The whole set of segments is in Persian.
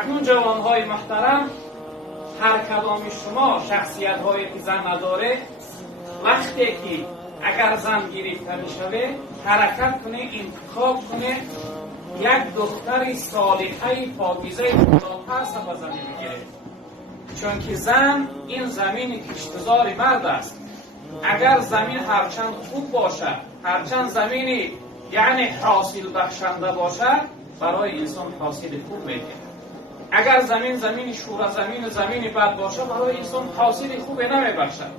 اکنون جوانهای محترم، هر کدام شما شخصیت هایی که زن نداره، وقتی که اگر زن گرفته میشوه حرکت کنه، انتخاب کنه یک دختر صالحه پاکیزه خداپرست به زن بگیره، چون که زن این زمین کشتزار مرد است. اگر زمین هرچند خوب باشه، هرچند زمینی یعنی حاصل بخشنده باشه، برای انسان حاصل خوب میگیره. اگر زمین شوره، زمین بد باشه، برای انسان حاصل خوب نمیبخشد.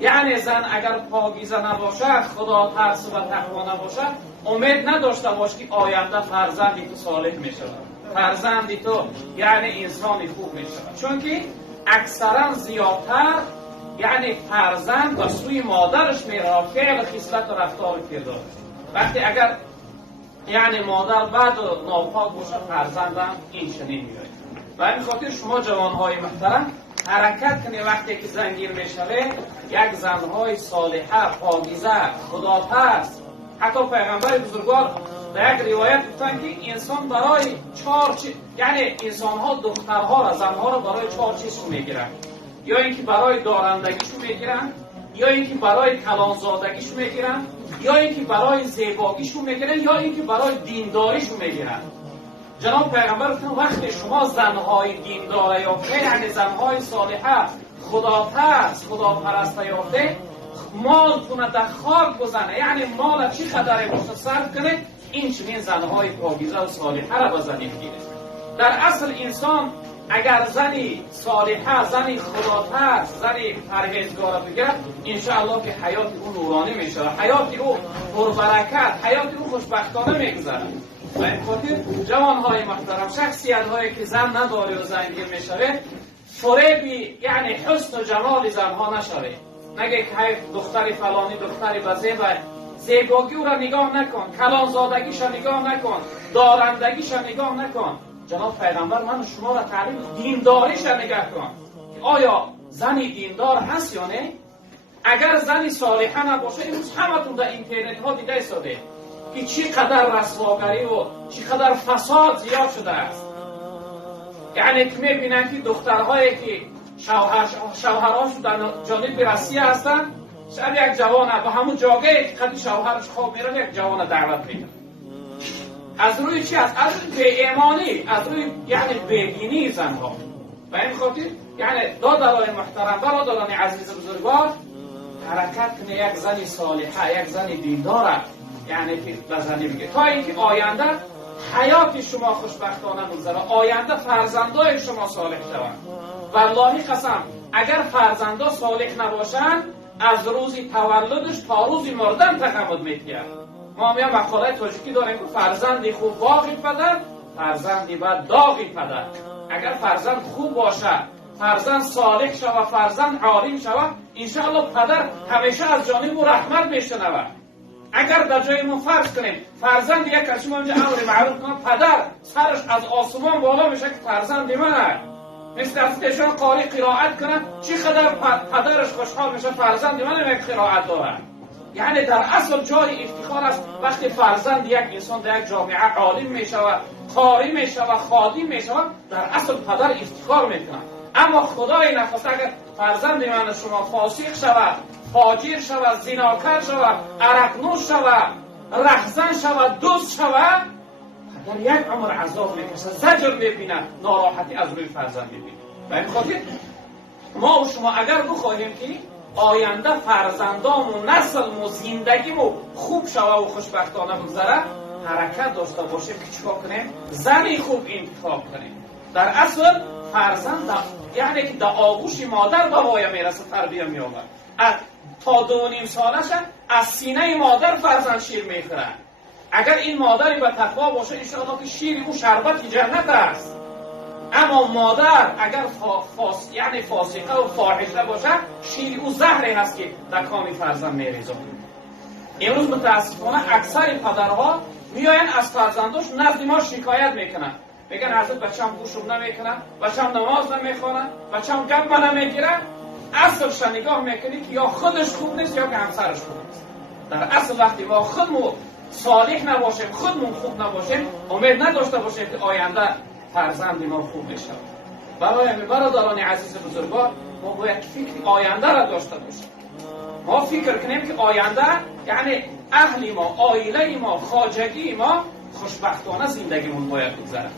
یعنی زن اگر پاکیزه نباشه، خدا ترس و تقوا نباشه، امید نداشته باش که آینده فرزندی تو صالح میشه، فرزندی تو یعنی انسانی خوب میشه. چون که اکثرا زیادتر یعنی فرزند به سوی مادرش میره، فعل خصلت و رفتار کردار. وقتی اگر یعنی مادر بد و ناپاک باشه، فرزندم این چنین میاد. و این خاطر شما جوانهای محترم حرکت کنید وقتی که زنگیر میشوه، یک زنهای صالحه پاکیزه خداپرست. حتی پیغمبر بزرگوار در یک روایت گفتن که انسان برای یعنی انسانها دخترها را، زنها را برای 4 چیز میگیرن. یا اینکه برای دارندگیشو میگیرن، یا اینکه برای کلانزادگیشو میگیرن، یا اینکه برای زیباییشو میگیرن، یا اینکه برای دینداریشو میگیرن. جناب پیغمبر گفتن وقتی شما زنهای دیندار یافته، یعنی زنهای صالحه خداپرست یافته، مالتون در خاک بزنه، یعنی مال چی قدره باشه صرف کنه، این چنین زنهای پاکیزه و صالحه را بزنید گیره. در اصل انسان اگر زنی صالحه، زنی خداپرست، زنی پرهیزگار بگیرد، انشاءالله که حیات او نورانی میشه، حیات او پربرکت، حیات او خوشبختانه میگذرد. و این خاطر جوانهای محترم، شخصیت هایی که زن نداره و زنگیر میشوه، فریبی یعنی حسن و جمال زنها نشوه. نگه که دختری فلانی دختری بزیبه، زیبایی او را نگاه نکن، کلانزادگیش را نگاه نکن، دارندگیش را نگاه نکن. جناب پیغمبر من شما را تعلیم دینداریش را نگاه کن. آیا زنی دیندار هست یا نه؟ اگر زنی صالحه نباشه، امروز همتون در اینترنت ها دیده ایستاده که چقدر رسواگری و چقدر فساد زیاد شده است. یعنی که میبینن که دخترهایی که شوهرهاش در جانب روسیه هستن، شب یک جوانه به همون جاگه که قد شوهرش خواب میره، یک جوانه دعوت میکنه. از روی چی است؟ از روی بی ایمانی، از روی یعنی بیدینی زنها. و این خاطر یعنی دادرای محترم، برادران عزیز بزرگوار، حرکت کنه یک زنی صالحه، یک زنی دینداره، یعنی که بزنی بگه، تا اینکه آینده حیات شما خوشبختانه بگذره، آینده فرزندای شما صالح شوند. والله قسم اگر فرزندا صالح نباشند، از روزی تولدش تا روزی مردن تخمد میگیرد. ما میام مقاله تاجیکی داریم که فرزندی خوب باقی پدر، فرزندی بد داغی پدر. اگر فرزند خوب باشه، فرزند صالح شود، فرزند عالم شود، انشاءالله پدر همیشه از جانب و رحمت میشنود. اگر در جای ما فرض کنیم فرزند یک کسی ما اینجا امر معروف کنه، پدر سرش از آسمان بالا میشه که فرزند منه. مثل از کشان قاری قرائت کنه، چقدر پدرش خوشحال میشه فرزند من یک قرائت داره. یعنی در اصل جای افتخار است وقتی فرزند یک انسان در یک جامعه عالم میشود، قاری میشود، خادم میشود، در اصل پدر افتخار میکنه. اما خدای نخواسته اگر فرزند من شما فاسق شود، فاجر شود، زناکار شود، عرق نوش شود، رهزن شود، دزد شود، در یک عمر عذاب میکشه، زجر میبینه، ناراحتی از روی فرزند میبینه. و این خاطر ما و شما اگر بخواهیم که آینده فرزندامون، نسلمون، زندگیمون خوب شود و خوشبختانه بگذره، حرکت داشته باشیم که چیکار کنیم؟ زنی خوب انتخاب کنیم. در اصل فرزند یعنی که در آغوش مادر به وای میرسه، تربیه مییابد. تا 2.5 سالش از سینه مادر فرزند شیر میخوره. اگر این مادری به تقوا باشه، انشاءالله که شیر او شربت جنت است. اما مادر اگر یعنی فاسقه و فاحشه باشه، شیر او زهری هست که در کام فرزند میریزه. امروز متاسفانه اکثر پدرها میاین از فرزنداش نزد ما شکایت میکنن، میگن حضرت بچه‌م گوشم نمیکنه، بچه‌م نماز نمیخونه، بچه‌م گپ نمیگیره. اصلش نگاه میکنی که یا خودش خوب نیست یا که همسرش خوب نیست. در اصل وقتی ما خودمون صالح نباشیم، خودمون خوب نباشیم، امید نداشته باشیم که آینده فرزند ما خوب بشه. برای همین برادران عزیز بزرگوار، ما باید فکر آینده را داشته باشیم. ما فکر کنیم که آینده یعنی اهل ما، عائله ما، خواجگی ما خوشبختانه زندگیمون باید بگذره.